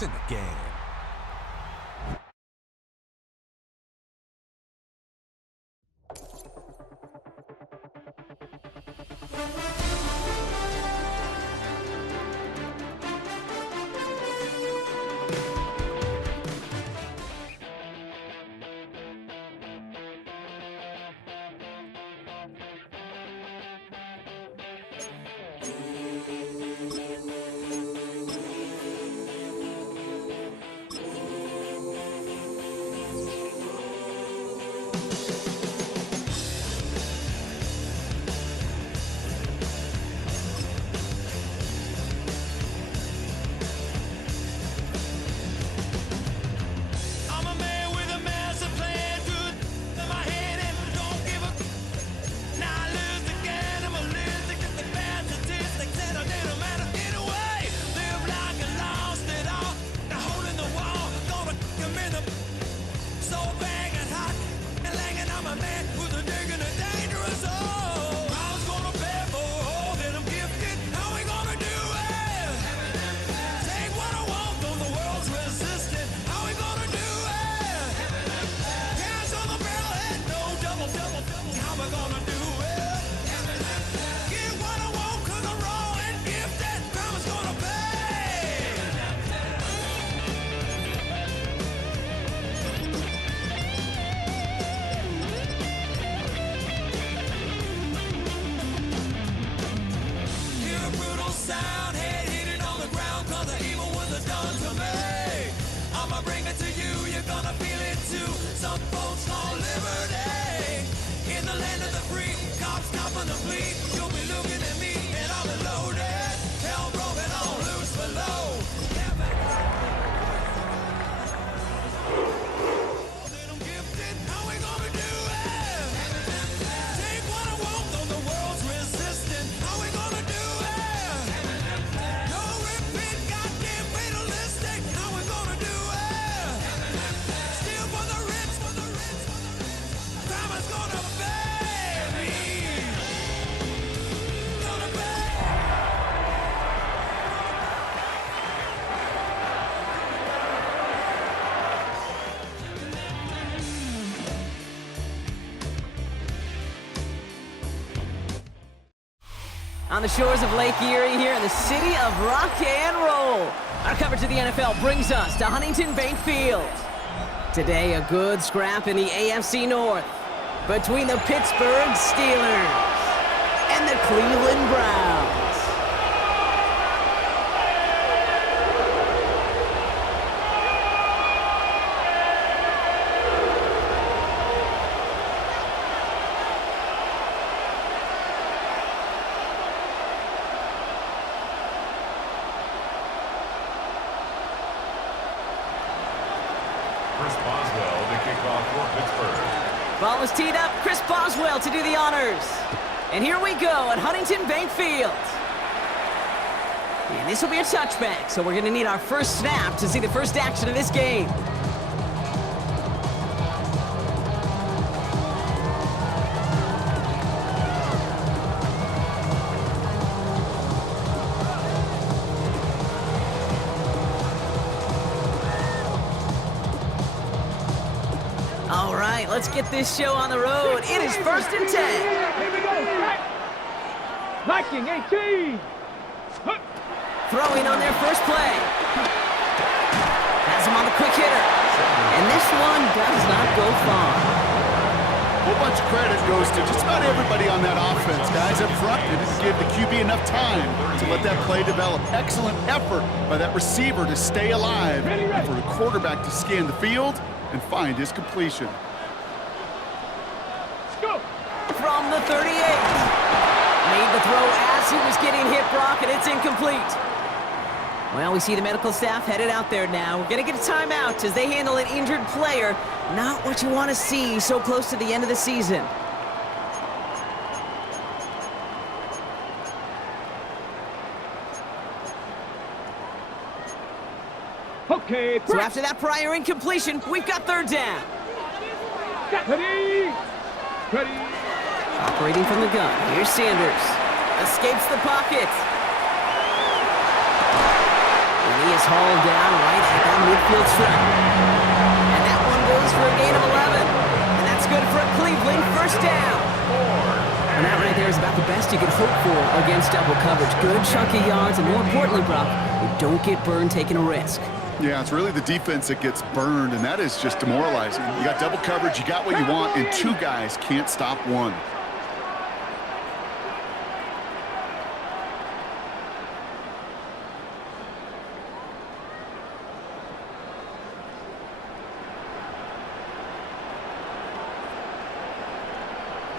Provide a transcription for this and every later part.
It's in the game. On the shores of Lake Erie here in the city of rock and roll. Our coverage of the NFL brings us to Huntington Bank Field. Today, a good scrap in the AFC North between the Pittsburgh Steelers and the Cleveland Browns. Ball is teed up. Chris Boswell to do the honors. And here we go at Huntington Bank Field. And this will be a touchback, so we're going to need our first snap to see the first action of this game. All right, let's get this show on the road. It is 1st and 10. Here we go. Liking 18. Throwing on their first play. Has him on the quick hitter. And this one does not go far. A whole bunch of credit goes to just about everybody on that offense. Guys up front, they didn't give the QB enough time to let that play develop. Excellent effort by that receiver to stay alive and for the quarterback to scan the field and find his completion. Go. From the 38. Made the throw as he was getting hit, Brock, and it's incomplete. Well, we see the medical staff headed out there now. We're going to get a timeout as they handle an injured player. Not what you want to see so close to the end of the season. Okay. So after that prior incompletion, we've got 3rd down. Ready. Ready. Operating from the gun, here's Sanders. Escapes the pocket. And he is hauled down right at that midfield stripe. And that one goes for a gain of 11. And that's good for a Cleveland first down. And that right there is about the best you could hope for against double coverage. Good chunky yards, and more importantly, Brock, you don't get burned taking a risk. Yeah, it's really the defense that gets burned, and that is just demoralizing. You got double coverage, you got what you want, and two guys can't stop one.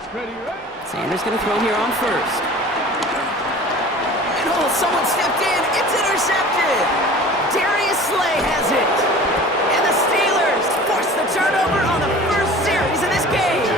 Ready, right? Sanders going to throw here on first. And oh, someone stepped in. It's intercepted. Darius Slay has it. And the Steelers force the turnover on the first series of this game.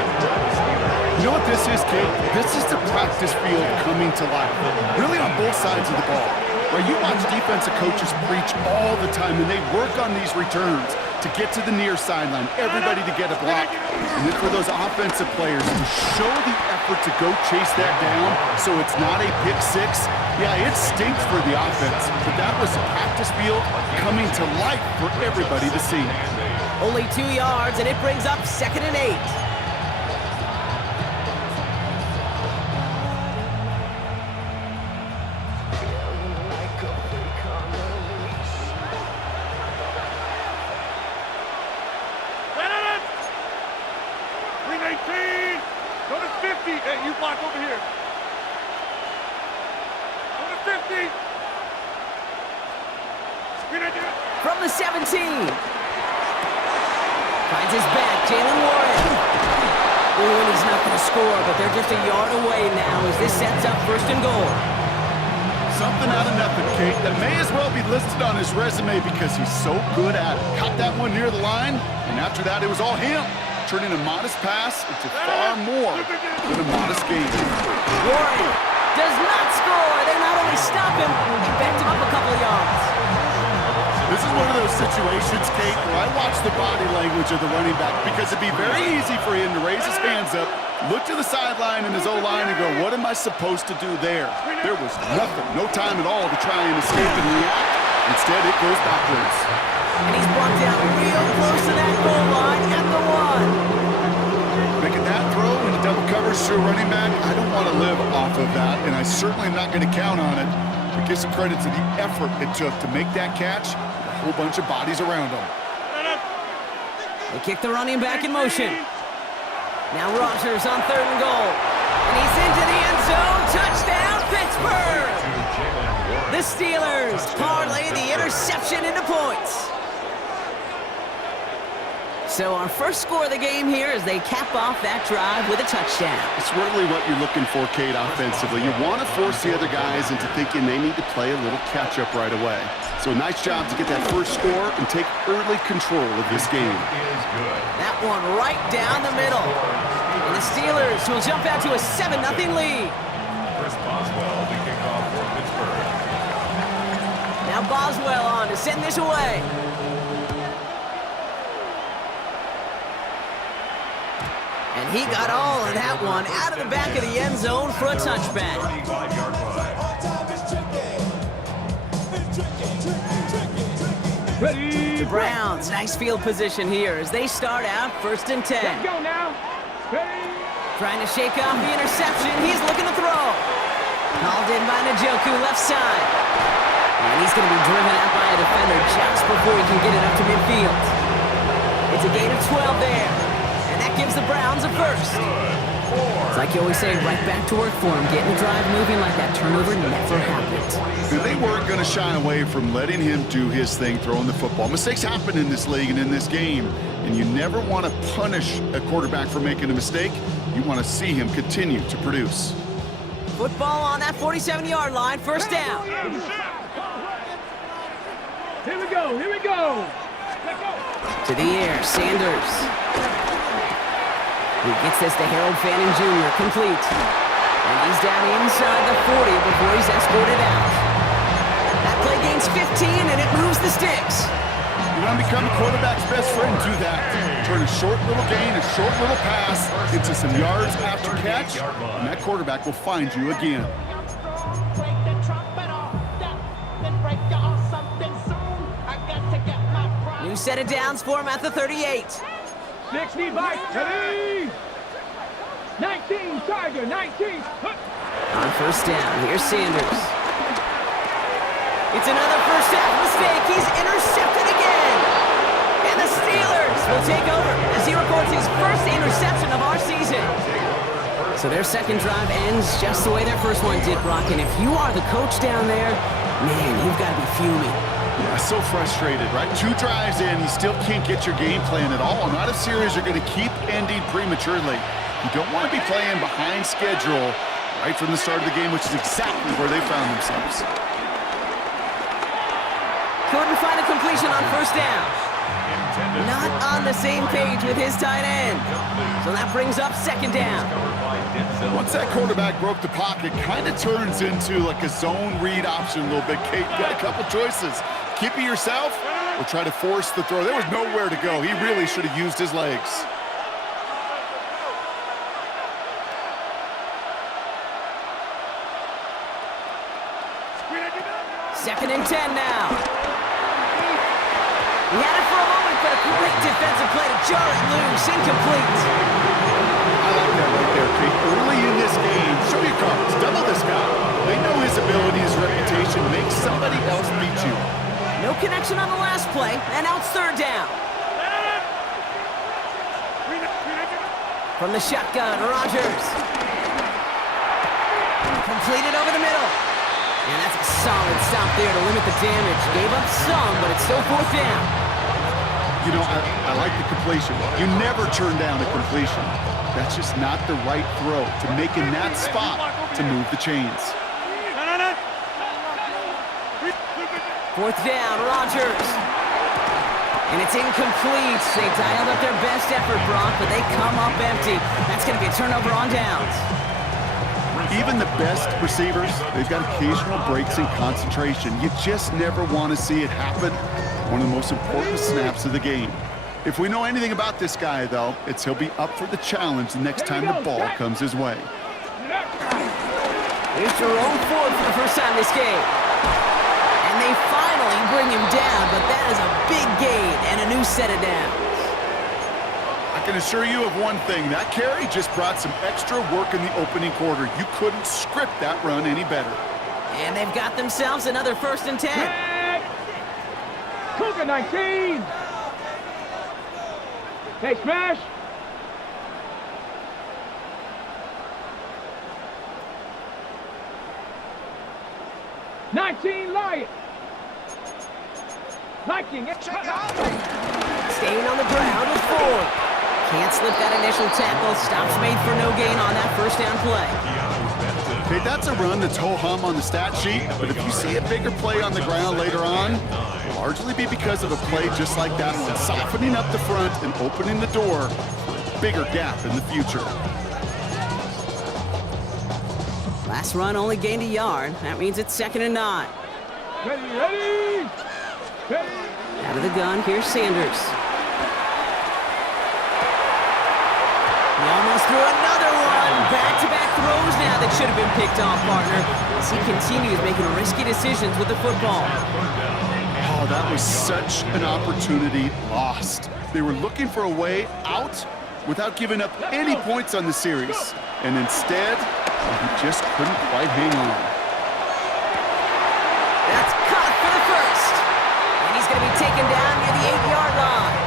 You know what this is, Kate? This is the practice field coming to life. Really on both sides of the ball. Where you watch defensive coaches preach all the time, and they work on these returns to get to the near sideline, everybody to get a block. And then for those offensive players to show the effort to go chase that down so it's not a pick six. Yeah, it stinks for the offense, but that was the practice field coming to life for everybody to see. Only 2 yards, and it brings up 2nd and 8. Go to 50. Hey, you block over here. Go to 50. From the 17. Finds his back, Jalen Warren. Ooh, and he's not going to score, but they're just a yard away now as this sets up 1st and goal. Something out of nothing, Kate, that may as well be listed on his resume because he's so good at it. Caught that one near the line, and after that, it was all him. Turning a modest pass into far more than a modest game. Warren does not score. They not only stop him, they backed him up a couple of yards. This is one of those situations, Kate, where I watch the body language of the running back because it'd be very easy for him to raise his hands up, look to the sideline in his O-line and go, what am I supposed to do there? There was nothing, no time at all to try and escape and react. Instead, it goes backwards. And he's brought down real close to that goal line at the 1. Making that throw into double coverage to a running back, I don't want to live off of that, and I certainly am not going to count on it. But give some credit to the effort it took to make that catch, a whole bunch of bodies around him. They kick the running back in motion. Now Rodgers on 3rd and goal. And he's into the end zone. Touchdown, Pittsburgh! The Steelers parlay the interception into points. So our first score of the game here as they cap off that drive with a touchdown. It's really what you're looking for, Kate, offensively. You want to force the other guys into thinking they need to play a little catch-up right away. So nice job to get that first score and take early control of this game. That one right down the middle. And the Steelers will jump out to a 7-0 lead. Now Boswell on to send this away. And he got all of that one out of the back of the end zone for a touchback. Ready. The Browns, nice field position here as they start out 1st and 10. Let's go now. Ready. Trying to shake off the interception. He's looking to throw. Called in by Njoku, left side. And he's going to be driven out by a defender just before he can get it up to midfield. It's a gain of 12 there. And that gives the Browns a first. It's like you always say, right back to work for him. Getting the drive moving like that turnover never happened. They weren't going to shy away from letting him do his thing, throwing the football. Mistakes happen in this league and in this game. And you never want to punish a quarterback for making a mistake. You want to see him continue to produce. Football on that 47-yard line, first down. Here we go. Here we go. To the air, Sanders. He gets this to Harold Fannin Jr., complete. And he's down inside the 40 before he's escorted out. That play gains 15, and it moves the sticks. You want to become a quarterback's best friend, do that. Turn a short little gain, a short little pass into some yards after catch, and that quarterback will find you again. Break the trumpet off, then break you off something. New set of downs for him at the 38. 60 by ready. 19, Tiger, 19. On first down, here's Sanders. It's another first half mistake. He's intercepted again. And the Steelers will take over as he records his first interception of our season. So their second drive ends just the way their first one did, Brock. And if you are the coach down there, man, you've got to be fuming. Yeah, so frustrated, right? 2 drives in, you still can't get your game plan at all. Not a series you're going to keep ending prematurely. You don't want to be playing behind schedule right from the start of the game, which is exactly where they found themselves. Couldn't find a completion on first down. Not on the same page with his tight end. So that brings up second down. Once that quarterback broke the pocket, kind of turns into like a zone read option a little bit. Kate, you got a couple choices. Keep it yourself or try to force the throw. There was nowhere to go. He really should have used his legs. Second and 10 now. He had it for a moment, but a great defensive play to jar it loose. Incomplete. I like that right there, Kate. Early in this game, show your cards. Double this guy. They know his ability, his reputation. Make somebody else beat you. No connection on the last play, and now it's third down. From the shotgun, Rodgers. Completed over the middle. And that's a solid stop there to limit the damage. Gave up some, but it's still fourth down. You know, I like the completion. You never turn down a completion. That's just not the right throw to make in that spot to move the chains. Fourth down, Rodgers. And it's incomplete. They dialed up their best effort, Brock, but they come up empty. That's going to be a turnover on downs. Even the best receivers, they've got occasional breaks in concentration. You just never want to see it happen. One of the most important snaps of the game. If we know anything about this guy, though, it's he'll be up for the challenge the next time the ball comes his way. Here's Jerome Ford for the first time this game. And they finally bring him down, but that is a big gain and a new set of downs. I can assure you of one thing. That carry just brought some extra work in the opening quarter. You couldn't script that run any better. And they've got themselves another first and 10. Cougar 19. Hey, smash. Lion. Viking. Staying on the ground with Ford. Can't slip that initial tackle. Stops made for no gain on that first down play. Okay, that's a run that's ho-hum on the stat sheet, but if you see a bigger play on the ground later on, it'll largely be because of a play just like that one, softening up the front and opening the door for a bigger gap in the future. Last run only gained a yard. That means it's 2nd and 9. Ready. Out of the gun, here's Sanders. He almost threw another one. Back-to-back throws now that should have been picked off, partner, as he continues making risky decisions with the football. Oh, that was such an opportunity lost. They were looking for a way out without giving up any points on the series. And instead, he just couldn't quite hang on. That's caught for the first. And he's going to be taken down near the 8-yard line.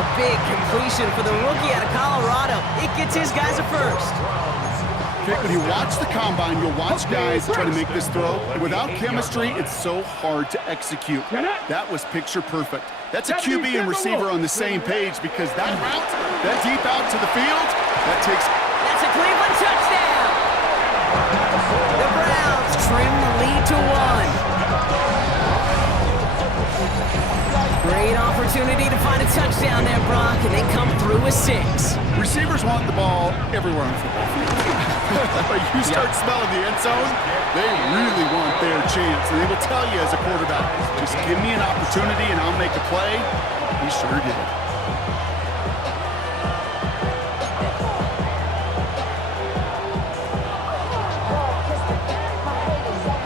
A big completion for the rookie out of Colorado. It gets his guys a first. Okay, when you watch the combine, you'll watch guys try to make this throw. Without chemistry, it's so hard to execute. That was picture perfect. That's a QB and receiver on the same page because that route, that deep out to the field, That's a Cleveland touchdown. The Browns trim the lead to 1. Great opportunity to find a touchdown there, Brock, and they come through with 6. Receivers want the ball everywhere on the football field. But you start smelling the end zone, they really want their chance. And they will tell you as a quarterback, just give me an opportunity and I'll make a play. He sure did.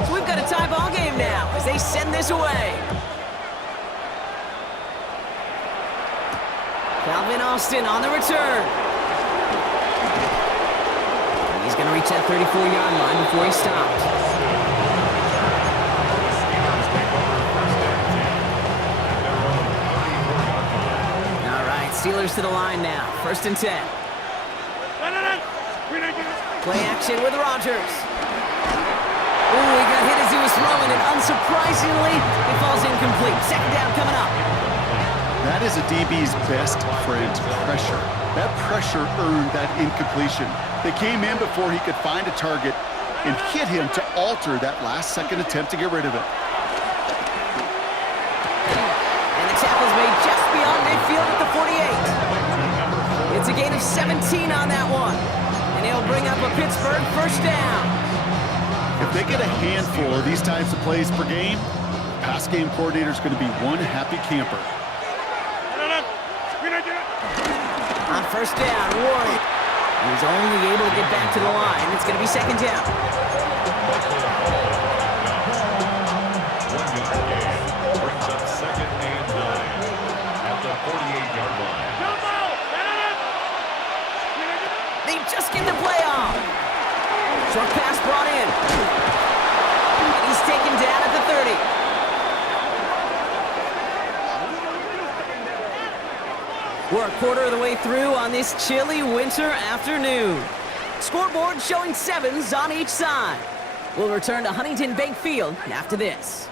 So we've got a tie ball game now as they send this away. Calvin Austin on the return. He's going to reach that 34-yard line before he stopped. All right, Steelers to the line now. 1st and 10. Play action with Rodgers. Ooh, he got hit as he was throwing, and unsurprisingly, he falls incomplete. 2nd down coming up. That is a DB's best friend, pressure. That pressure earned that incompletion. They came in before he could find a target and hit him to alter that last-second attempt to get rid of it. And the tackle's made just beyond midfield at the 48. It's a gain of 17 on that one. And he'll bring up a Pittsburgh 1st down. If they get a handful of these types of plays per game, the pass game coordinator is going to be one happy camper. On 1st down, Warren. He's only able to get back to the line. It's going to be 2nd down. Brings up 2nd and 9 at the 48-yard line. They just get the play off. Short pass brought in. And he's taken down at the 30. We're a quarter of the way through on this chilly winter afternoon. Scoreboard showing 7s on each side. We'll return to Huntington Bank Field after this.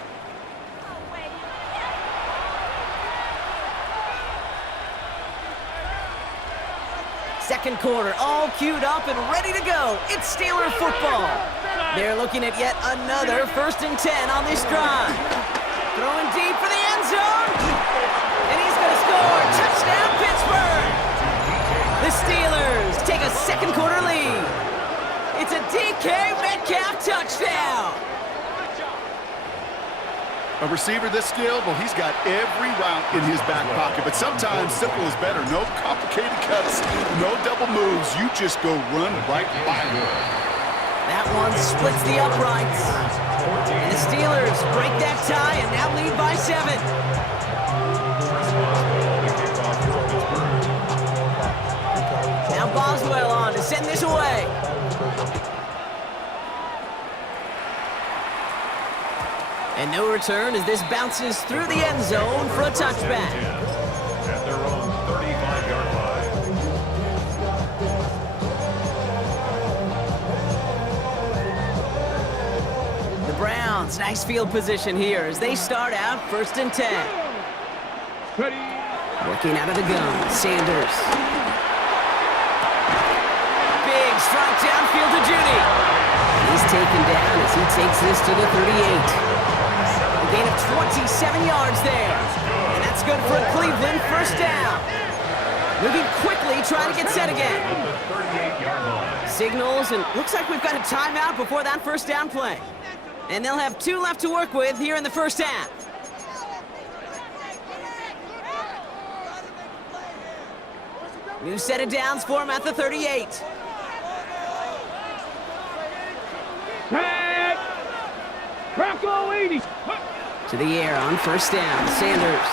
Second quarter, all queued up and ready to go. It's Steeler football. They're looking at yet another 1st and 10 on this drive. Throwing deep for the end zone. And he's going to score. Touchdown, Pittsburgh. The Steelers take a 2nd quarter lead. It's a DK Metcalf touchdown. A receiver this skilled, well, he's got every route in his back pocket, but sometimes simple is better. No complicated cuts, no double moves. You just go run right by him. That one splits the uprights. And the Steelers break that tie and now lead by 7. Now Boswell on to send this away. And no return as this bounces through the end zone for a touchback. At their own 35-yard line. The Browns, nice field position here as they start out 1st and 10. Ready. Working out of the gun, Sanders. Big strike downfield to Judy. He's taken down as he takes this to the 38. A gain of 27 yards there. And that's good for a Cleveland 1st down. Moving quickly, trying to get set again. Signals, and looks like we've got a timeout before that 1st down play. And they'll have 2 left to work with here in the 1st half. New set of downs for him at the 38. Tag. Bronco 80. To the air on 1st down, Sanders.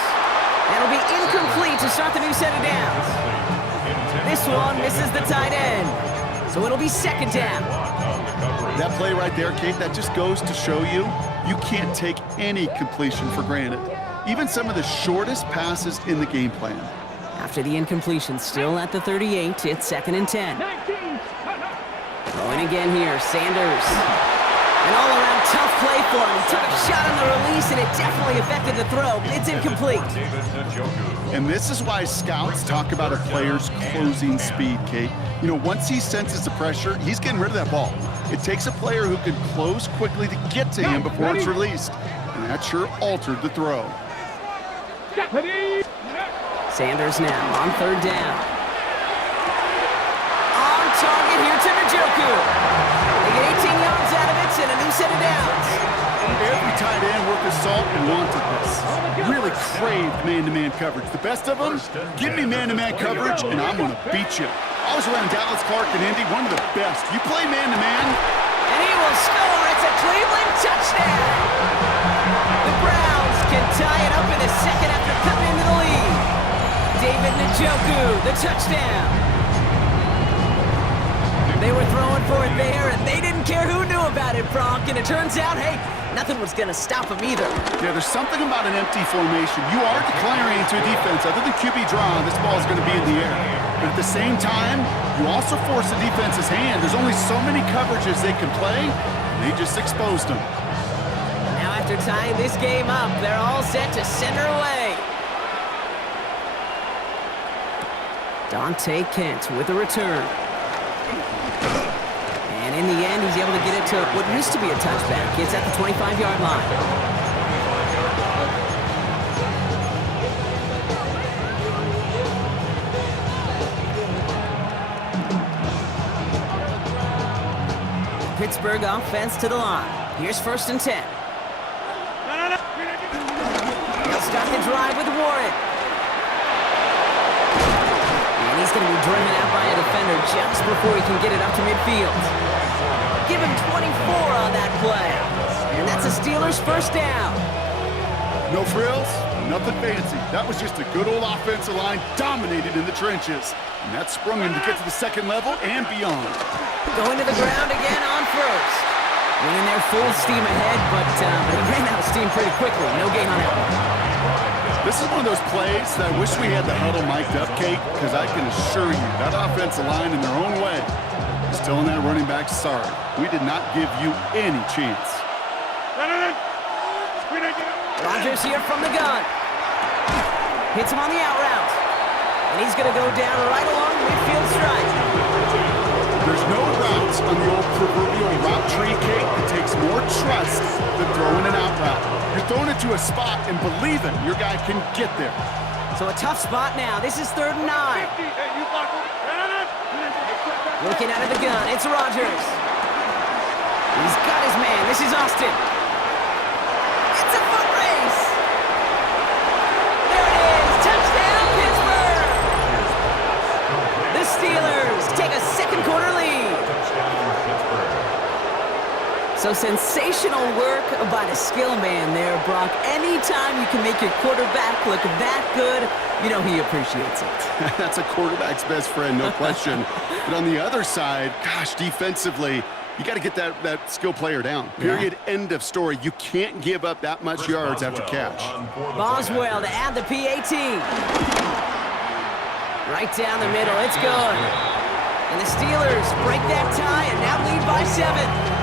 That'll be incomplete to start the new set of downs. This one misses the tight end. So it'll be 2nd down. That play right there, Kate, that just goes to show you, you can't take any completion for granted. Even some of the shortest passes in the game plan. After the incompletion, still at the 38, it's 2nd and 10. 19. Going again here, Sanders. An all-around tough play for him. He took a shot on the release, and it definitely affected the throw. It's incomplete. And this is why scouts talk about a player's closing speed, Kate. You know, once he senses the pressure, he's getting rid of that ball. It takes a player who can close quickly to get to him before it's released. And that sure altered the throw. Ready. Sanders now on 3rd down. On target here to Njoku. They get 18 yards out of it and a new set of downs. Every tight end worth his salt and wanted this. Really craved man-to-man coverage. The best of them, give me man-to-man coverage and I'm going to beat you. I was around Dallas, Clark, and Indy, one of the best. You play man-to-man. And he will score. It's a Cleveland touchdown. The Browns can tie it up in a second after cutting into the lead. David David Njoku, the touchdown. They were throwing for it there, and they didn't care who knew about it, Brock. And it turns out, hey, nothing was going to stop them either. Yeah, there's something about an empty formation. You are declaring into a defense. Other than QB draw, this ball is going to be in the air. But at the same time, you also force the defense's hand. There's only so many coverages they can play, and they just exposed them. Now after tying this game up, they're all set to send her away. Dante Kent with a return. And in the end, he's able to get it to what used to be a touchback. It's at the 25-yard line. Pittsburgh offense to the line. Here's 1st and 10. They'll start the drive with Warren. And he's going to be driven out by a defender just before he can get it up to midfield. Give him 24 on that play. And that's a Steelers first down. No frills, nothing fancy. That was just a good old offensive line dominated in the trenches. And that sprung him to get to the second level and beyond. Going to the ground again on first. Went in there full steam ahead, but he ran out of steam pretty quickly. No gain on that one. This is one of those plays that I wish we had the huddle mic'd up, Kate, because I can assure you that offensive line in their own way is telling that running back, sorry, we did not give you any chance. Rodgers here from the gun. Hits him on the out route. And he's going to go down right along the midfield stripe. There's no route on the old proverbial route tree, Kate, that takes more trust than throwing an out route. You're throwing it to a spot and believing your guy can get there. So a tough spot now. This is 3rd and 9. Looking out of the gun, it's Rodgers. He's got his man. This is Austin. It's a foot race. There it is. Touchdown, Pittsburgh. The Steelers take a second quarter lead. So sensational work by the skill man there, Brock. Anytime you can make your quarterback look that good, you know he appreciates it. That's a quarterback's best friend, no question. But on the other side, gosh, defensively, you got to get that skill player down. Period. Yeah. End of story. You can't give up that much yards after catch. Boswell to add the PAT. Right down the middle. It's good. And the Steelers break that tie and now lead by 7.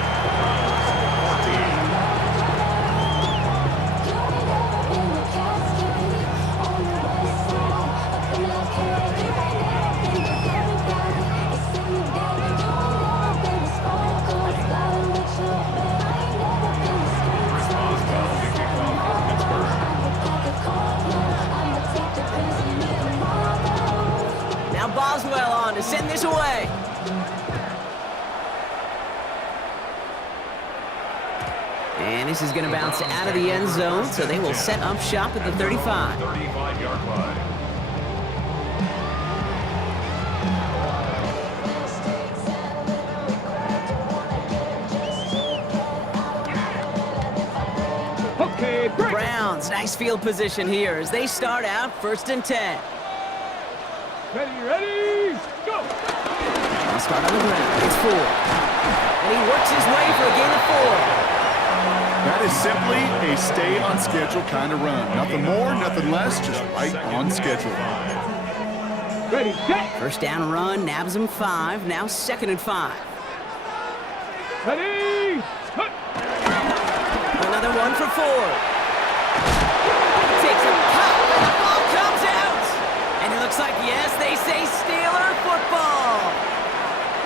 Boswell on to send this away. And this is going to bounce out of the end zone, so they will set up shop at the 35. 35-yard line. Okay, break. Browns, nice field position here as they start out 1st and 10. Ready, go! They'll start on the ground. It's 4. And he works his way for a gain of 4. That is simply a stay-on-schedule kind of run. Nothing more, nothing less, just right on schedule. Ready, set! First down run, nabs him 5. Now 2nd and 5. Ready, cut! Another one for 4. Takes a pop, and the ball comes out! And it looks like, yes, they say Steeler football.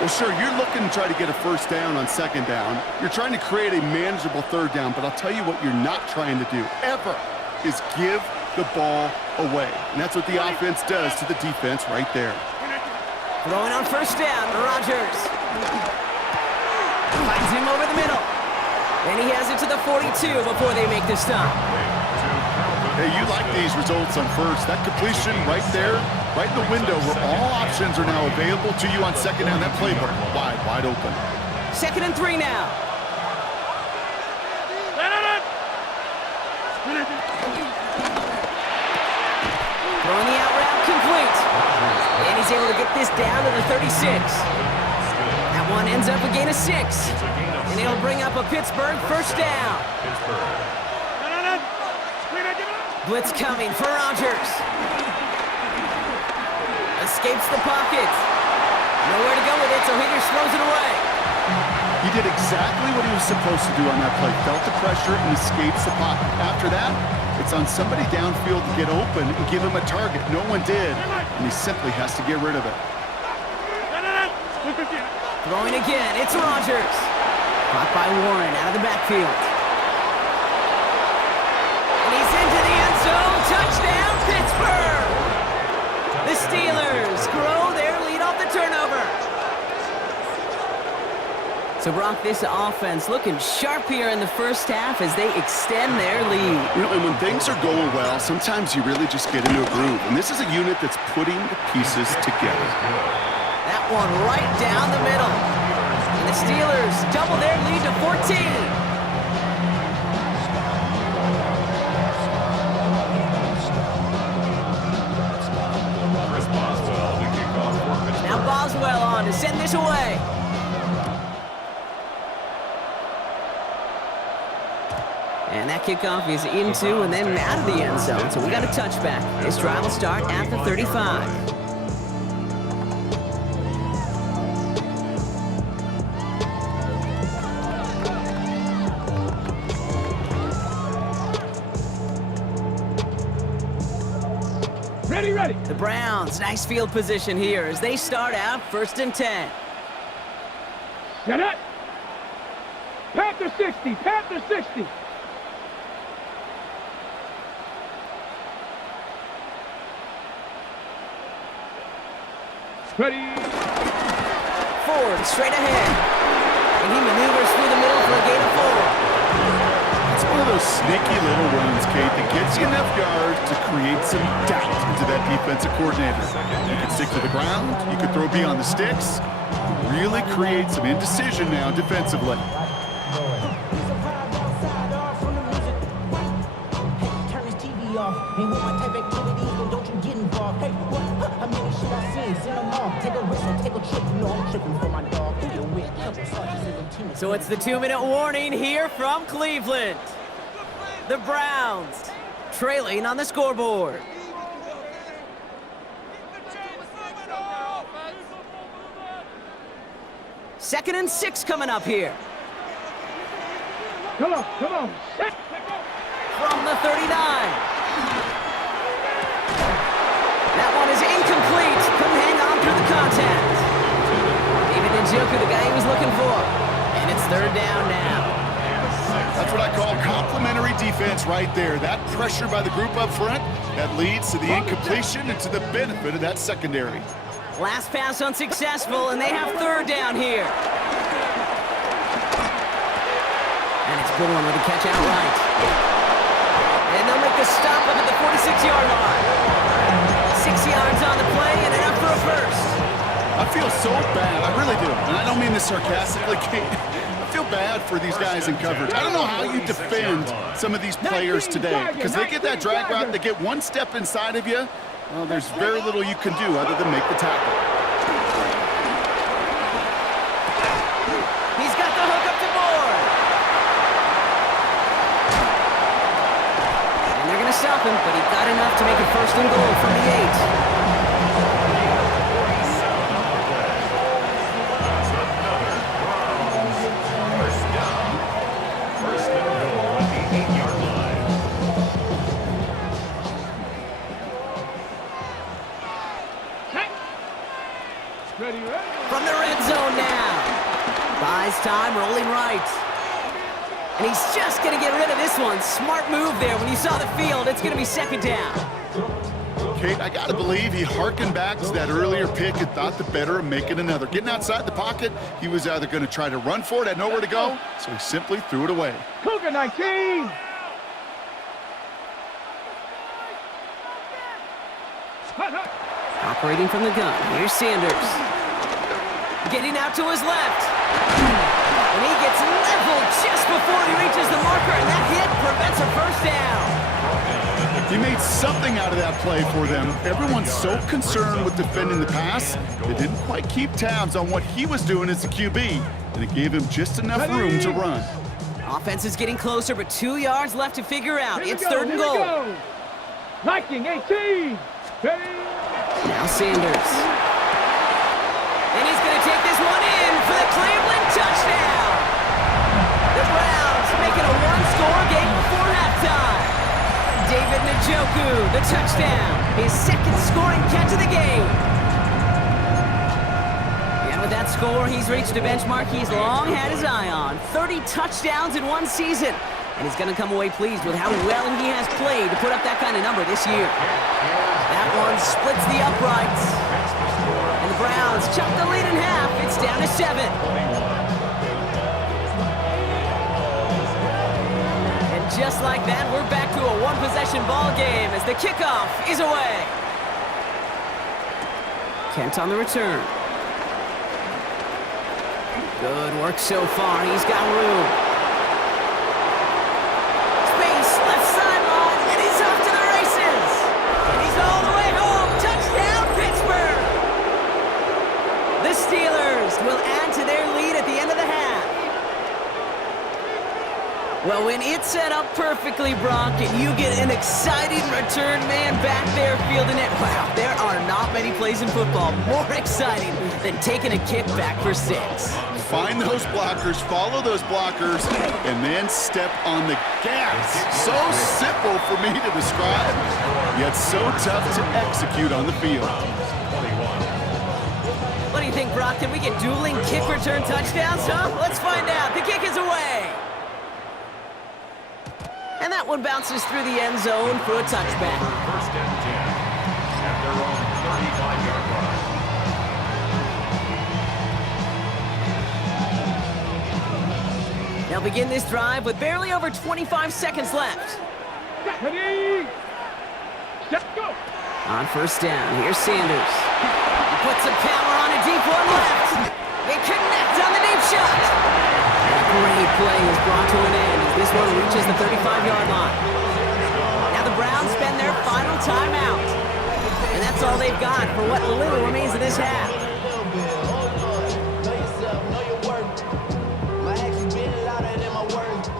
Well, sure, you're looking to try to get a first down on 2nd down. You're trying to create a manageable 3rd down, but I'll tell you what you're not trying to do, ever, is give the ball away. And that's what the offense does to the defense right there. Throwing on 1st down, Rodgers. Finds him over the middle. And he has it to the 42 before they make the stop. Hey, you like these results on 1st. That completion right there, right in the window where all options are now available to you on 2nd down. That playbook wide open. 2nd and 3 now. Throwing the out route complete. he's able to get this down to the 36. That one ends up a gain of 6. And it'll bring up a Pittsburgh first down. Blitz coming for Rodgers. Escapes the pocket. Nowhere to go with it, so Higgins throws it away. He did exactly what he was supposed to do on that play. Felt the pressure and escapes the pocket. After that, it's on somebody downfield to get open and give him a target. No one did, and he simply has to get rid of it. Throwing again, it's Rodgers. Caught by Warren out of the backfield. And he's into the end zone. Touchdown, Pittsburgh! The Steelers grow their lead off the turnover. So, Brock, this offense looking sharp here in the first half as they extend their lead. You know, and when things are going well, sometimes you really just get into a groove. And this is a unit that's putting the pieces together. That one right down the middle. And the Steelers double their lead to 14. Now Boswell on to send this away. And that kickoff is into and then out of the end zone. So we got a touchback. This drive will start at the 35. Ready. The Browns, nice field position here as they start out 1st and 10. Set up. Panther 60. Panther 60. Ready. Ford straight ahead. And he maneuvers through the middle for a gain of 4. It's one of those sneaky little runs, Kate, that gets you enough yards to create some doubt into that defensive coordinator. You can stick to the ground. You could throw beyond the sticks. Really create some indecision now defensively. Turn his TV off. Ain't with my type of activities, then don't you get involved. Hey, what? How many should I see? Send them off. Take a risk or take a trip. You know I'm tripping for my dog. Who you with? Couple sergeants and teams. So it's the 2-minute warning here from Cleveland. The Browns trailing on the scoreboard. Second and 6 coming up here. Come on. Set. From the 39. That one is incomplete. Couldn't hang on through the contact. David Njoku, the guy he was looking for. And it's 3rd down now. That's what I call complimentary defense right there. That pressure by the group up front, that leads to the incompletion and to the benefit of that secondary. Last pass unsuccessful, and they have 3rd down here. And it's Bourne with a catch outright. And they'll make the stop up at the 46-yard line. 6 yards on the play and enough for a first. I feel so bad. I really do. And I don't mean this sarcastically, Kate. I feel bad for these guys in coverage. I don't know how you defend some of these players today because they get that drag route, they get one step inside of you. Well, there's very little you can do other than make the tackle. He's got the hook up to Bourne. And they're going to stop him, but he got enough to make it 1st and goal from the 8. From the red zone now. Buys time, rolling right. And he's just going to get rid of this one. Smart move there. When you saw the field, it's going to be 2nd down. Kate, I got to believe he harkened back to that earlier pick and thought the better of making another. Getting outside the pocket, he was either going to try to run for it, had nowhere to go, so he simply threw it away. Cougar 19. Operating from the gun, here's Sanders. Getting out to his left. And he gets leveled just before he reaches the marker, and that hit prevents a first down. He made something out of that play for them. Everyone's so concerned with defending the pass, they didn't quite keep tabs on what he was doing as a QB, and it gave him just enough room to run. Offense is getting closer, but 2 yards left to figure out. It's Here we 3rd and goal. go. Viking 18. Ready? Now Sanders. And he's going to take this one in for the Cleveland touchdown. The Browns make it a one-score game before halftime. David Njoku, the touchdown. His 2nd scoring catch of the game. And with that score, he's reached a benchmark he's long had his eye on. 30 touchdowns in one season. And he's going to come away pleased with how well he has played to put up that kind of number this year. That one splits the uprights. And the Browns chop the lead in half. It's down to 7. And just like that, we're back to a one-possession ball game as the kickoff is away. Kent on the return. Good work so far. He's got room. Space, left sideline, and he's off to the races. And he's all the way home. Touchdown, Pittsburgh! The Steelers will add to their lead at the end of the half. Well, when it's set up perfectly, Brock, and you get an exciting return man back there fielding it, wow, there are not many plays in football more exciting than taking a kick back for 6. Find those blockers, follow those blockers, and then step on the gas. So simple for me to describe, yet so tough to execute on the field. What do you think, Brock? Can we get dueling kick return touchdowns, huh? Let's find out. The kick is away. And that one bounces through the end zone for a touchback. 1st and 10 at their own 35-yard line. They'll begin this drive with barely over 25 seconds left. Ready? Let's go. On 1st down, here's Sanders. He puts some power on a deep one left. They connect on the deep shot. Great play is brought to an end as this one reaches the 35-yard line. Now the Browns spend their final timeout. And that's all they've got for what little remains of this half.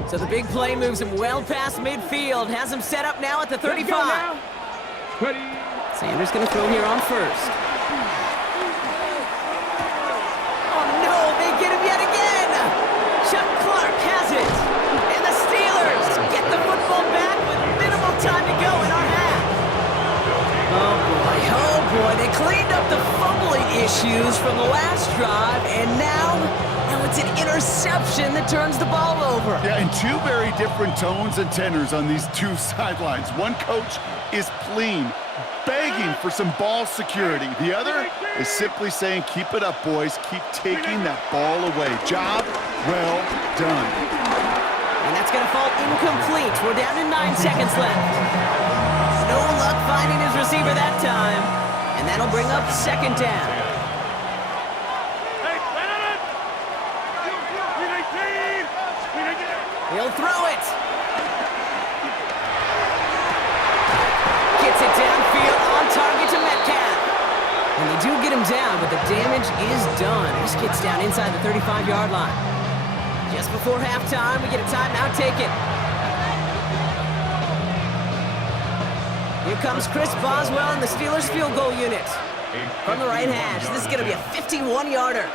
So the big play moves him well past midfield, has him set up now at the 35. Ready? Sanders going to throw here on 1st. Oh no, they get him yet again! Chuck Clark has it! And the Steelers get the football back with minimal time to go in our half. Oh boy, they cleaned up the fumbling issues from the last drive, and now it's an interception that turns the ball over. Yeah, and 2 very different tones and tenors on these 2 sidelines. One coach is pleading, begging for some ball security. The other is simply saying, keep it up, boys. Keep taking that ball away. Job well done. And that's going to fall incomplete. We're down to 9 seconds left. No luck finding his receiver that time. And that'll bring up 2nd down. He'll throw it. Gets it downfield on target to Metcalf. And they do get him down, but the damage is done. This gets down inside the 35-yard line. Just before halftime, we get a timeout taken. Here comes Chris Boswell and the Steelers field goal unit. From the right hash, this is going to be a 51-yarder.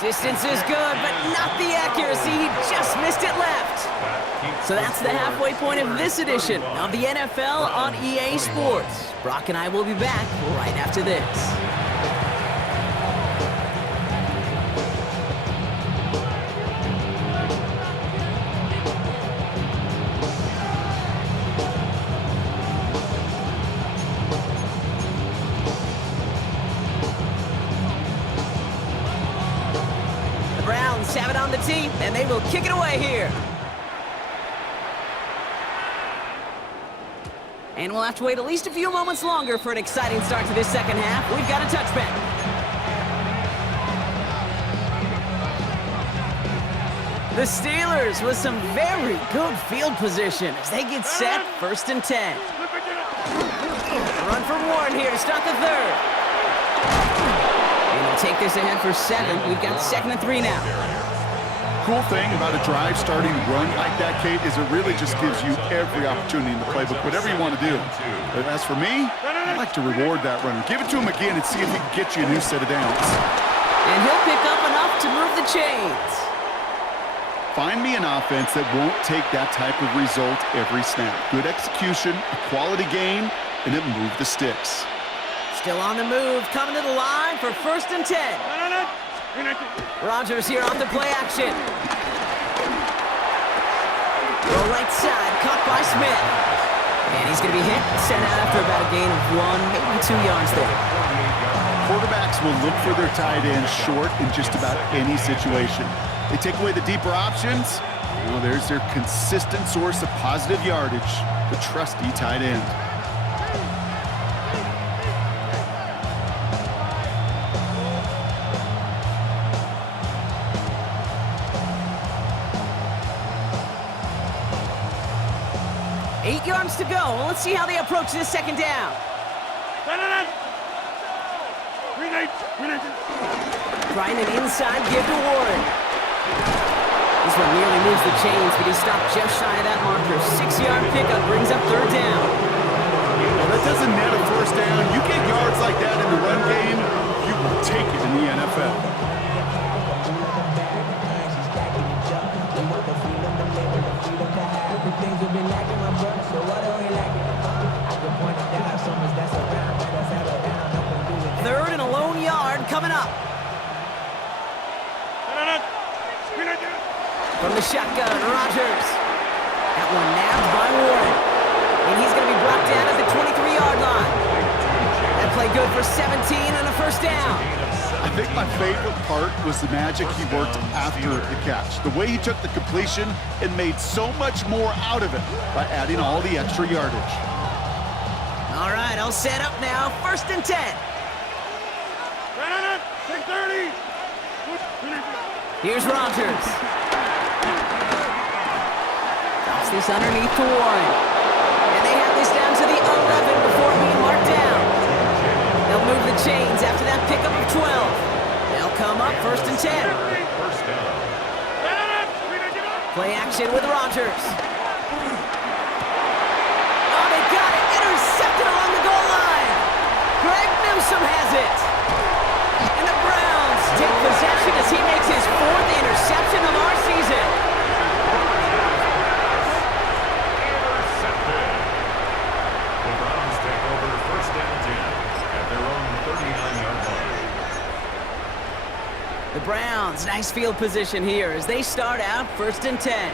Distance is good, but not the accuracy. He just missed it left. So that's the halfway point of this edition of the NFL on EA Sports. Brock and I will be back right after this. Have it on the tee, and they will kick it away here. And we'll have to wait at least a few moments longer for an exciting start to this 2nd half. We've got a touchback. The Steelers with some very good field position as they get set, 1st and 10. Run for Warren here to start the third. And he'll take this ahead for 7. We've got 2nd and 3 now. Cool thing about a drive starting run like that, Kate, is it really just gives you every opportunity in the playbook, whatever you want to do. But as for me, I like to reward that runner. Give it to him again and see if he can get you a new set of downs. And he'll pick up enough to move the chains. Find me an offense that won't take that type of result every snap. Good execution, a quality game, and it moved the sticks. Still on the move, coming to the line for 1st and 10. Rodgers here off the play action. Throw right side, caught by Smith. And he's going to be hit, sent out after about a gain of 1, maybe 2 yards there. Quarterbacks will look for their tight end short in just about any situation. They take away the deeper options. Well, there's their consistent source of positive yardage, the trusty tight end. Eight yards to go. Let's see how they approach this 2nd down. Trying an inside give to Warren. This one nearly moves the chains, but he stopped just shy of that marker. 6-yard pickup brings up 3rd down. Well, that doesn't net a 1st down. You get yards like that in the run game, you will take it in the NFL. Third and a lone yard coming up. From the shotgun, Rodgers. That one nabbed by Warren. And he's going to be brought down at the 23-yard line. That play good for 17 and a 1st down. I think my favorite part was the magic he worked after the catch. The way he took the completion and made so much more out of it by adding all the extra yardage. All right, I'll set up now. 1st and 10. Here's Rodgers. Drops this underneath to Warren. And they have this down to the 11 before being marked down. They'll move the chains after that pickup of 12. They'll come up 1st and 10. Play action with Rodgers. Oh, they got it. Intercepted along the goal line. Greg Newsome has it. And the Browns take possession as he makes his 4th interception of our season. Intercepted. The Browns take over 1st and 10 at their own 39-yard line. The Browns, nice field position here as they start out 1st and 10.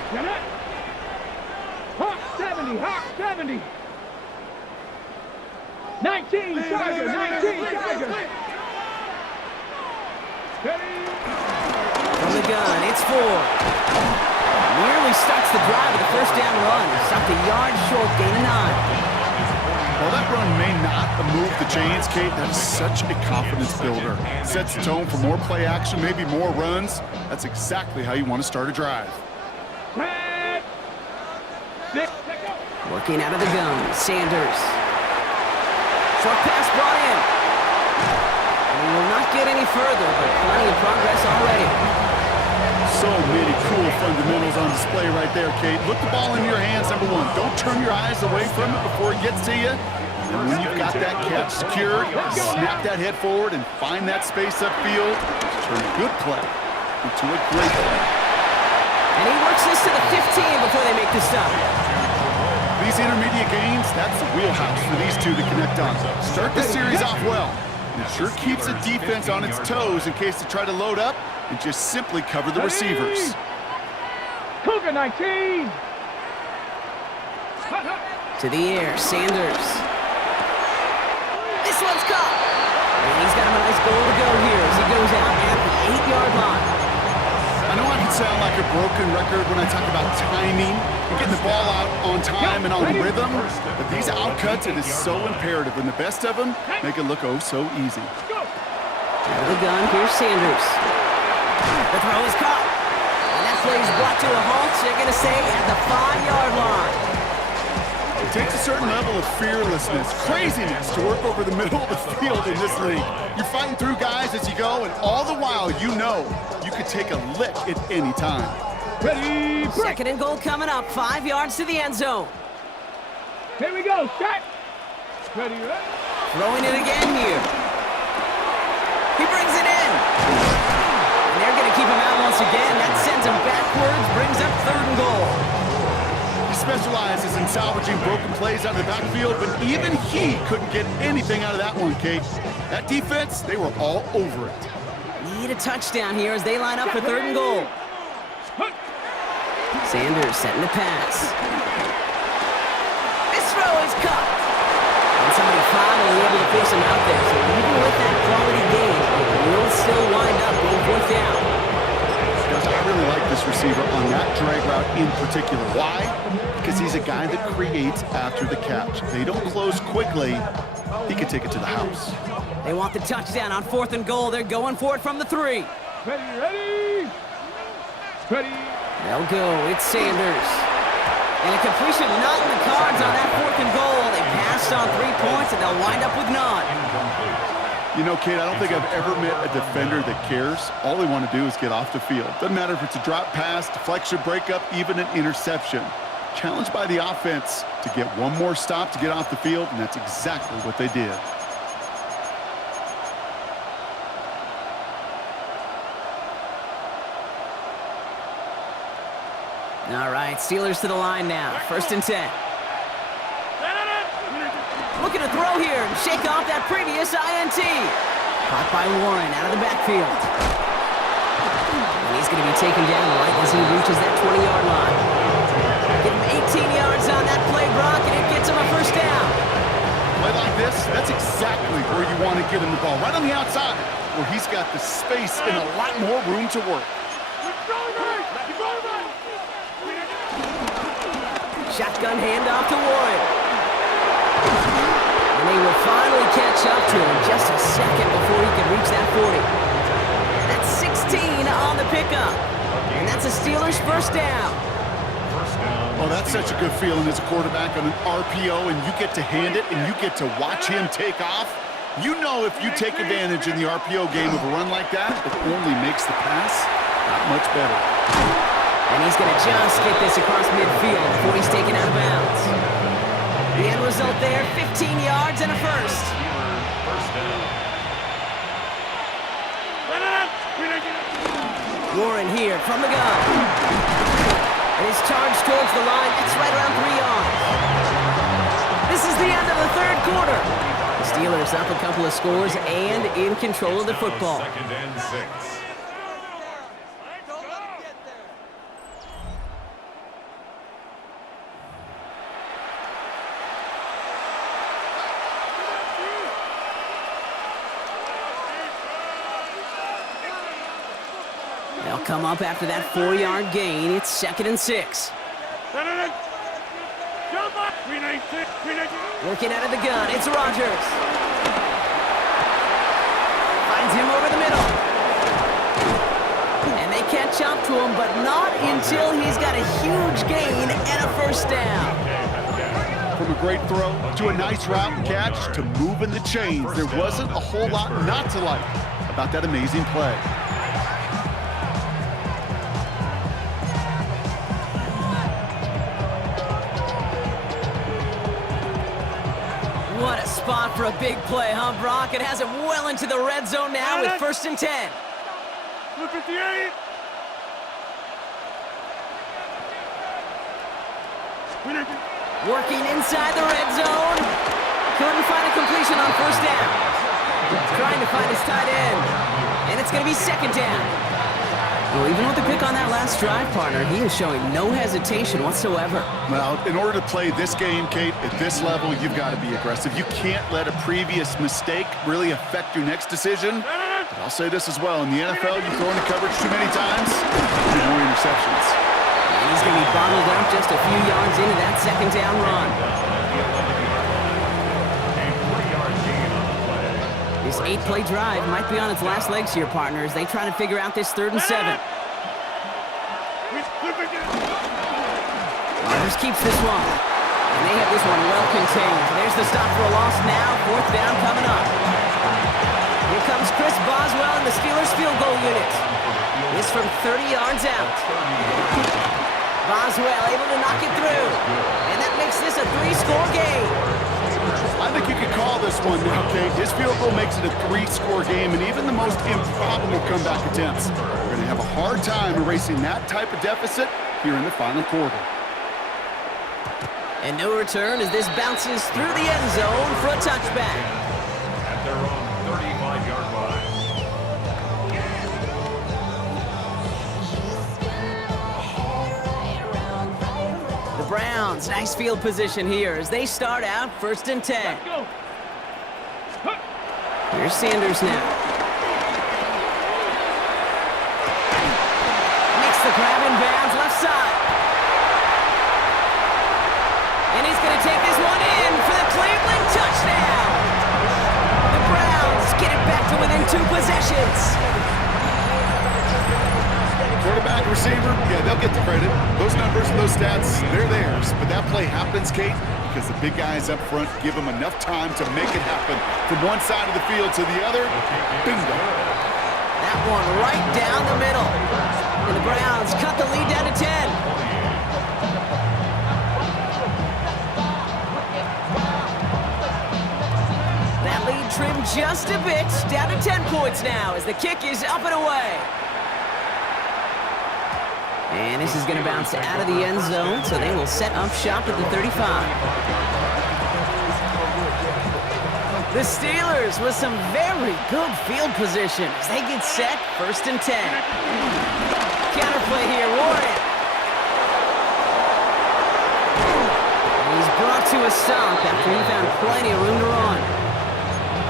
Hawk 70, Hawk 70. 19, Tiger, 19, Tiger. From the gun, it's Ford. Nearly starts the drive with a 1st down run. Stopped a yard short, gain of 9. While that run may not move the chains, Kate, that is such a confidence builder. Sets the tone for more play action, maybe more runs. That's exactly how you want to start a drive. Working out of the gun, Sanders. Short pass brought in. We will not get any further, but plenty of progress already. So many cool fundamentals on display right there, Kate. Look the ball in your hands, number 1. Don't turn your eyes away from it before it gets to you. And when you've got that catch secured, snap that head forward and find that space upfield. Turn a good play into a great play. And he works this to the 15 before they make the stop. These intermediate gains, that's the wheelhouse for these two to connect on. Start the series off well. It sure keeps the defense on its toes in case they try to load up and just simply cover the receivers. Cougar 19. To the air, Sanders. This one's caught. And he's got a nice goal to go here as he goes out at the 8-yard line. I know I can sound like a broken record when I talk about timing and getting the ball out on time and on rhythm, but these outcuts, it is so imperative, and the best of them make it look oh so easy. Out of the gun, here's Sanders. The throw is caught. And that play's brought to a halt. They're going to say at the 5-yard line. It takes a certain level of fearlessness, craziness to work over the middle of the field in this league. You're fighting through guys as you go, and all the while you know you could take a lick at any time. Ready, break. 2nd and goal coming up, 5 yards to the end zone. Here we go, set. Ready, ready. Throwing it again here. He brings it in. And they're going to keep him out once again. That sends him backwards, brings up 3rd and goal. He specializes in salvaging broken plays out of the backfield, but even he couldn't get anything out of that one, Kate. That defense, they were all over it. Need a touchdown here as they line up for 3rd and goal. Sanders setting the pass. This throw is caught. And somebody finally able to force him out there. So even with that quality gain, it will still wind up being 4th down. Guys, I really like this receiver on that drag route in particular. Why? Because he's a guy that creates after the catch. They don't close quickly. He can take it to the house. They want the touchdown on 4th and goal. They're going for it from the 3. Ready, ready. Ready. They'll go. It's Sanders. And a completion not in the cards on that 4th and goal. They passed on 3 points, and they'll wind up with none. You know, Kate, I don't think I've ever met a defender that cares. All they want to do is get off the field. Doesn't matter if it's a drop pass, deflection, breakup, even an interception. Challenged by the offense to get one more stop to get off the field, and that's exactly what they did. All right, Steelers to the line now. 1st and 10. Looking to throw here and shake off that previous INT. Caught by Warren out of the backfield. And he's going to be taken down right as he reaches that 20-yard line. Get him 18 yards on that play, Brock, and it gets him a 1st down. Play like this, that's exactly where you want to get him the ball. Right on the outside, where he's got the space and a lot more room to work. Shotgun handoff to Warren. And they will finally catch up to him just a second before he can reach that 40. That's 16 on the pickup. And that's a Steelers 1st down. Oh, that's such a good feeling as a quarterback on an RPO, and you get to hand it, and you get to watch him take off. You know if you take advantage in the RPO game of a run like that, it only makes the pass that much better. And he's going to just get this across midfield before he's taken out of bounds. The end result there, 15 yards and a 1st. Warren here from the gun. And his charge towards the line, it's right around 3 yards. This is the end of the 3rd quarter. The Steelers up a couple of scores and in control of the football. 2nd and 6. They'll come up after that 4-yard gain. It's 2nd and 6. Working out of the gun, it's Rodgers. Finds him over the middle. And they catch up to him, but not until he's got a huge gain and a 1st down. From a great throw to a nice route and catch to moving the chains, there wasn't a whole lot not to like about that amazing play. What a spot for a big play, huh, Brock? It has him well into the red zone now with 1st and 10. Working inside the red zone. Couldn't find a completion on 1st down. Trying to find his tight end. And it's going to be 2nd down. Well, even with the pick on that last drive, partner, he is showing no hesitation whatsoever. Well, in order to play this game, Kate, at this level, you've got to be aggressive. You can't let a previous mistake really affect your next decision. But I'll say this as well. In the NFL, you throw into coverage too many times, you get more interceptions. And he's going to be bottled up just a few yards into that 2nd down run. This 8-play drive might be on its last legs here, partners. They try to figure out this 3rd and 7. Rodgers keeps this one. And they have this one well contained. There's the stop for a loss now. 4th down coming up. Here comes Chris Boswell in the Steelers field goal unit. This from 30 yards out. Boswell able to knock it through. And that makes this a 3-score game. I think you could call this one now, Kate. This field goal makes it a 3-score game, and even the most improbable comeback attempts are going to have a hard time erasing that type of deficit here in the final quarter. And no return as this bounces through the end zone for a touchback. At their own 35-yard line. The Browns, nice field position here as they start out 1st and 10. Here's Sanders now. Makes the grab in bounds left side. And he's going to take this one in for the Cleveland touchdown. The Browns get it back to within 2 possessions. Quarterback, receiver, yeah, they'll get the credit. Those numbers and those stats, they're theirs. But that play happens, Kate, because the big guys up front give them enough time to make it happen. From one side of the field to the other, bingo. That one right down the middle. And the Browns cut the lead down to 10. That lead trimmed just a bit, down to 10 points now as the kick is up and away. And this is going to bounce out of the end zone, so they will set up shop at the 35. The Steelers with some very good field position as they get set 1st and 10. Counterplay here, Warren. He's brought to a stop after he found plenty of room to run.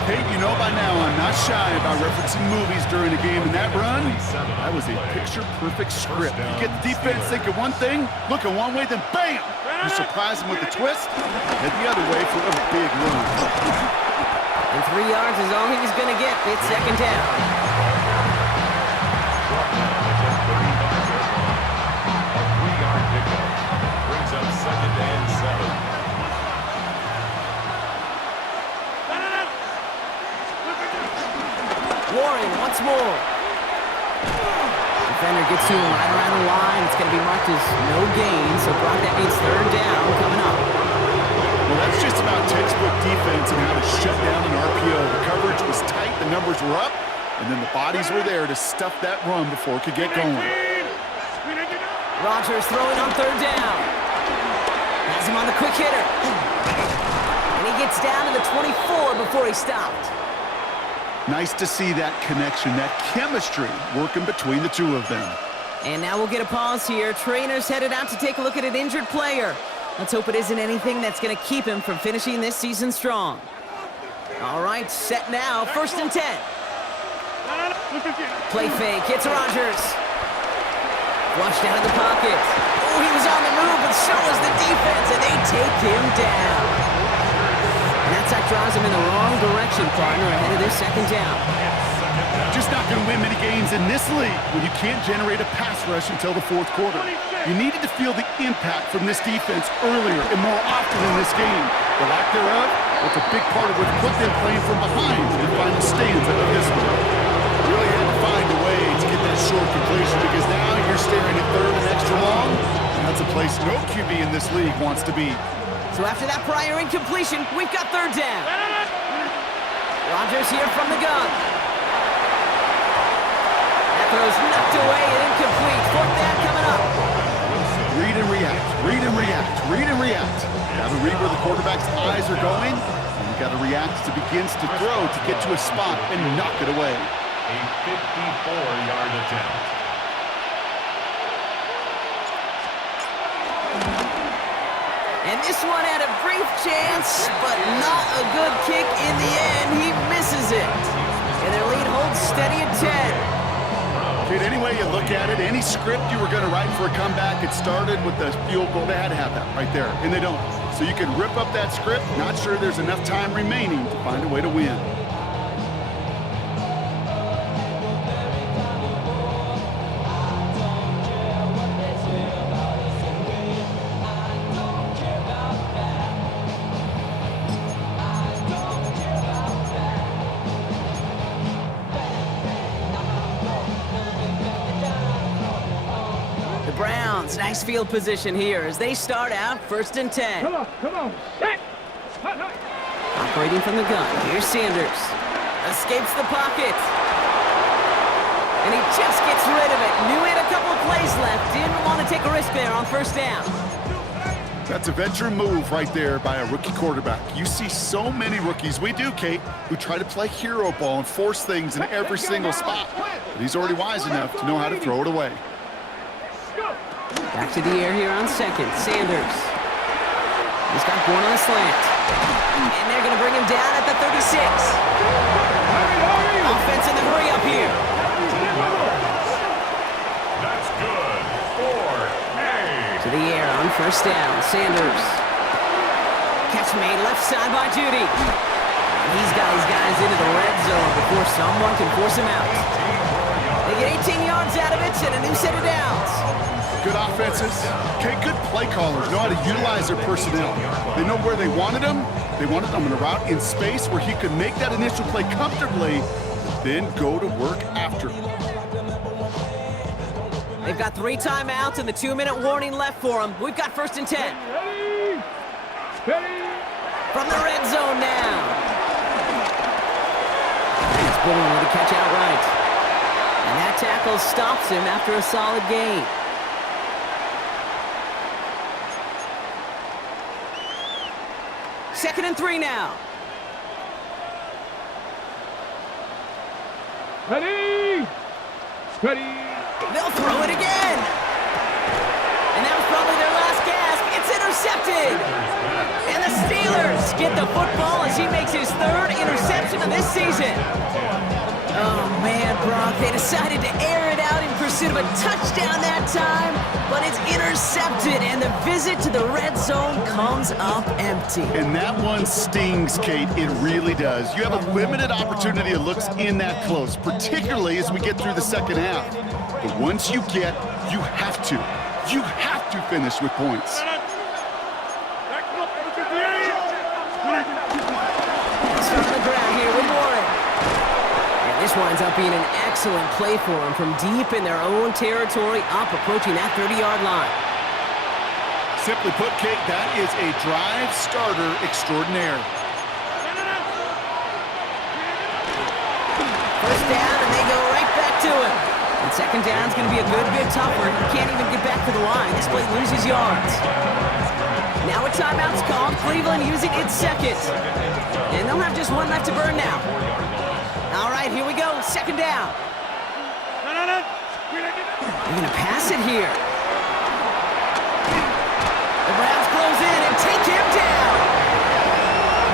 Hey, you know by now I'm not shy about referencing movies during a game, and that run, that was a picture-perfect script. You get the defense thinking one thing, looking one way, then bam! You surprise them with a twist, head the other way for a big run. And 3 yards is all he's going to get. It's 2nd down. A 3-yard pickup brings up 2nd and 7. Warren once more. Defender gets to him right around the line. It's going to be marked as no gain, so Brock, that means 3rd down coming up. Well, that's just about textbook defense and how to shut down an RPO. The coverage was tight, the numbers were up, and then the bodies were there to stuff that run before it could get going. Rodgers throwing on 3rd down. Has him on the quick hitter. And he gets down to the 24 before he stopped. Nice to see that connection, that chemistry working between the two of them. And now we'll get a pause here. Trainer's headed out to take a look at an injured player. Let's hope it isn't anything that's going to keep him from finishing this season strong. All right, set now, 1st and 10. Play fake, it's Rodgers. Flushed out of the pocket. Oh, he was on the move, but so was the defense, and they take him down. And that sack drives him in the wrong direction, partner, ahead of this 2nd down. Just not going to win many games in this league when you can't generate a pass rush until the 4th quarter. You needed to feel the impact from this defense earlier and more often in this game. The lack thereof, that's a big part of what put them playing from behind in the final stanza of this one. Really had to find a way to get that short completion because now you're staring at 3rd and extra long. And that's a place no QB in this league wants to be. So after that prior incompletion, we've got 3rd down. Rodgers here from the gun. That throw's knocked away and incomplete. 4th down coming up. Read and react, read and react, read and react. Got to read where the quarterback's eyes are going, and you got to react as he begins to throw to get to a spot and knock it away. A 54-yard attempt. And this one had a brief chance, but not a good kick in the end. He misses it. And their lead holds steady at 10. Dude, any way you look at it, any script you were going to write for a comeback, it started with the field goal. They had to have that right there, and they don't. So you can rip up that script, not sure there's enough time remaining to find a way to win. Browns, nice field position here as they start out 1st and 10. Come on, set. Hut, hut. Operating from the gun, here's Sanders. Escapes the pocket. And he just gets rid of it. Knew he had a couple of plays left. Didn't want to take a risk there on 1st down. That's a veteran move right there by a rookie quarterback. You see so many rookies, we do, Kate, who try to play hero ball and force things in every single spot. But he's already wise enough to know how to throw it away. Back to the air here on 2nd. Sanders. He's got Bourne on a slant. And they're going to bring him down at the 36. Offense in the hurry up here. That's good. 4A. To the air on 1st down. Sanders. Catch made left side by Judy. And he's got his guys into the red zone before someone can force him out. They get 18 yards out of it and a new set of downs. Good offenses. Okay, good play callers know how to utilize their personnel. They know where they wanted them. They wanted them in a route in space where he could make that initial play comfortably, then go to work after. They've got 3 timeouts and the 2-minute warning left for them. We've got 1st and 10. Ready. Ready. From the red zone now. It's Bourne with a catch outright. And that tackle stops him after a solid gain. Second and 3 now. Ready. Ready. They'll throw it again. And that was probably their last gasp. It's intercepted. And the Steelers get the football as he makes his 3rd interception of this season. Oh, man, Brock, they decided to air it out in pursuit of a touchdown that time, but it's intercepted, and the visit to the red zone comes up empty. And that one stings, Kate. It really does. You have a limited opportunity of looks in that close, particularly as we get through the 2nd half. But once you get, you have to finish with points. Start on the ground here with Warren. And this winds up being an excellent play for him from deep in their own territory, up approaching that 30-yard line. Simply put, Kate, that is a drive starter extraordinaire. 1st down, and they go right back to it. And 2nd down's going to be a good bit tougher. He can't even get back to the line. This play loses yards. Now a timeout's called. Cleveland using its 2nd. And they'll have just 1 left to burn now. All right, here we go. 2nd down. They're going to pass it here. The Browns close in and take him down.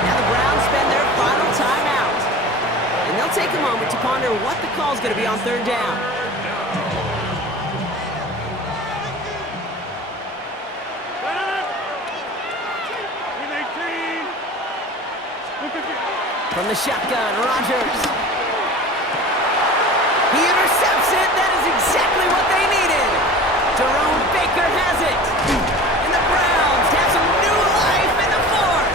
Now the Browns spend their final timeout. And they'll take a moment to ponder what the call's going to be on 3rd down. From the shotgun, Rodgers. He intercepts it. That is exactly what they needed. Jerome Baker has it. And the Browns have some new life in the 4th.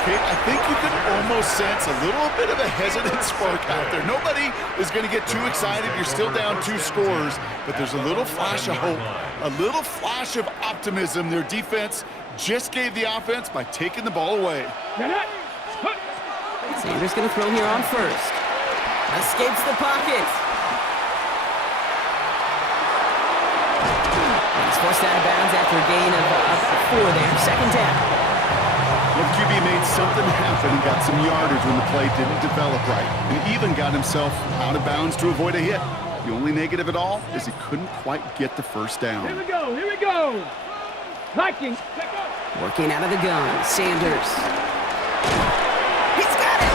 Okay, I think you can almost sense a little bit of a hesitant spark out there. Nobody is going to get too excited. You're still down 2 scores, but there's a little flash of hope, a little flash of optimism. Their defense just gave the offense by taking the ball away. Sanders going to throw here on 1st. Escapes the pocket. He's forced out of bounds after a gain of 4 there. 2nd down. The QB made something happen and got some yardage when the play didn't develop right, and even got himself out of bounds to avoid a hit. The only negative at all is he couldn't quite get the 1st down. Here we go. Here we go. Vikings. Working out of the gun. Sanders. He's got it.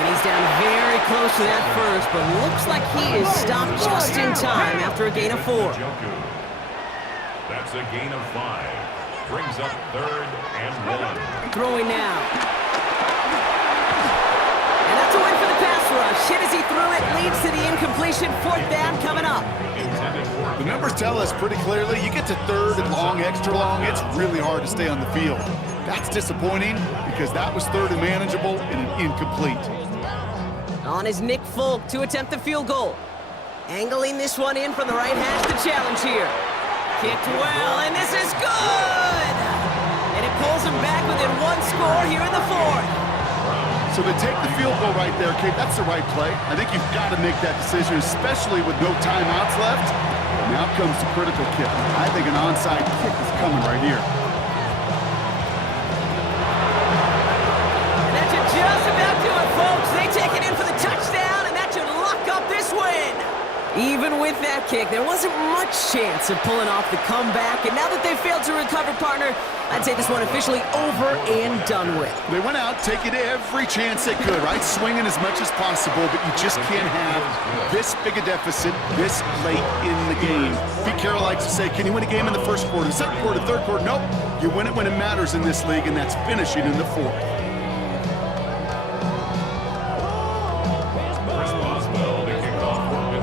And he's down very close to that 1st, but looks like he is stopped just in time after a gain of 4. That's a gain of 5. Brings up 3rd and 1. Throwing now. And that's a win for the pass rush. Hit as he threw it, leads to the incompletion. 4th down coming up. The numbers tell us pretty clearly, you get to 3rd and long, extra long, it's really hard to stay on the field. That's disappointing because that was 3rd and manageable and an incomplete. On is Nick Folk to attempt the field goal. Angling this one in from the right hash to challenge here. Kicked well, and this is good! And it pulls them back within one score here in the fourth. So they take the field goal right there, Kate. That's the right play. I think you've got to make that decision, especially with no timeouts left. Now comes the critical kick. I think an onside kick is coming right here. And that should just about do it, folks. They take it in for the touchdown, and that should lock up this win. Even with that kick, there wasn't much chance of pulling off the comeback. And now that they've failed to recover, partner, I'd say this one officially over and done with. They went out taking every chance they could, right? Swinging as much as possible, but you just can't have this big a deficit this late in the game. Pete Carroll likes to say, can you win a game in the first quarter, second quarter, third quarter? Nope. You win it when it matters in this league, and that's finishing in the fourth.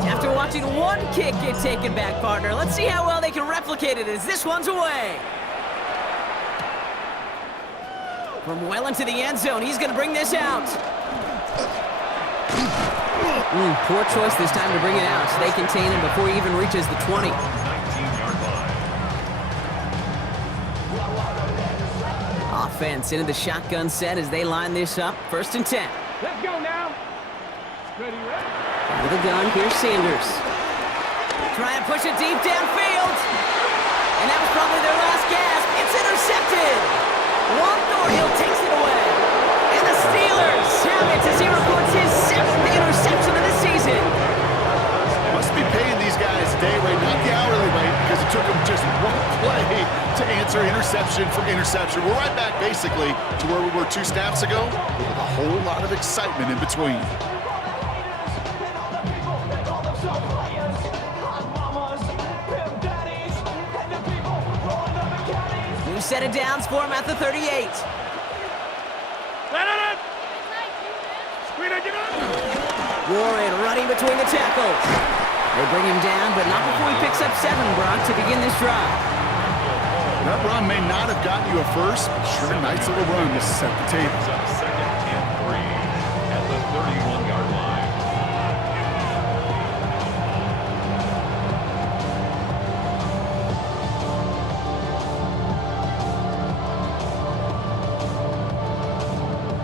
After watching one kick get taken back, partner, let's see how well they can replicate it as this one's away. From well into the end zone, he's going to bring this out. Poor choice this time to bring it out. So they contain him before he even reaches the 20. 19-yard line. Offense into the shotgun set as they line this up. 1st and 10. Let's go now. Ready, ready. With a gun, here's Sanders. Trying to push it deep downfield. And that was probably their last gasp. It's intercepted. Juan Thornhill takes it away. And the Steelers have it as he records his 7th interception of the season. Must be paying these guys day rate, not the hourly rate, because it took them just one play to answer interception for interception. We're right back, basically, to where we were 2 snaps ago, with a whole lot of excitement in between. New set of downs for him at the 38. Warren running between the tackles. They bring him down, but not before he picks up 7, Brock, to begin this drive. That run may not have gotten you a first, but sure, nice little run to set the table. It's up 2nd and 3 at the 31-yard line.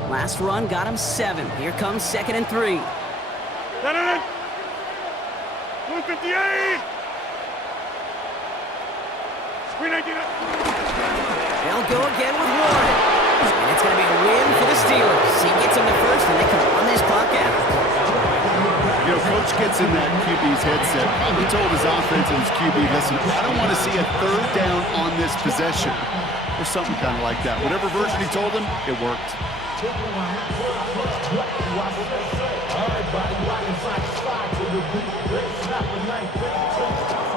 Last run got him 7. Here comes 2nd and 3. 158. They'll go again with Warren. And it's going to be a win for the Steelers. He gets him the first, and they can run this clock out. You know, Coach gets in that QB's headset. Probably told his offense and his QB, listen, I don't want to see a 3rd down on this possession. Or something kind of like that. Whatever version he told him, it worked.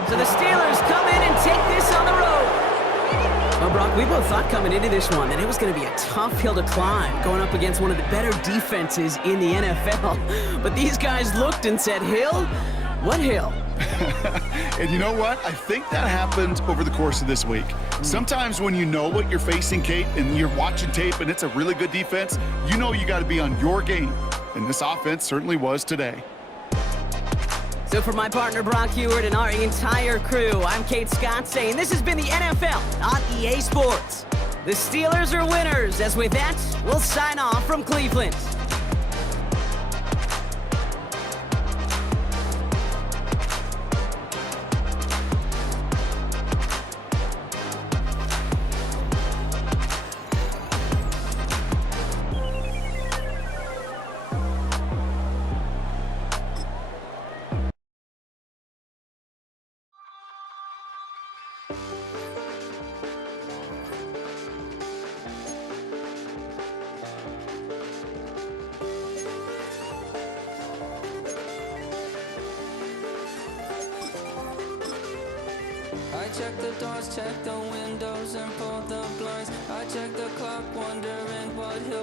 So the Steelers come in and take this on the road. Well, Brock, we both thought coming into this one that it was going to be a tough hill to climb, going up against one of the better defenses in the NFL. But these guys looked and said, hill? What hill? And you know what? I think that happened over the course of this week. Sometimes when you know what you're facing, Kate, and you're watching tape and it's a really good defense, you know you got to be on your game. And this offense certainly was today. So for my partner, Brock Heward, and our entire crew, I'm Kate Scott saying this has been the NFL on EA Sports. The Steelers are winners, as with that, we'll sign off from Cleveland. I check the doors, check the windows, and pull the blinds. I check the clock, wondering what he'll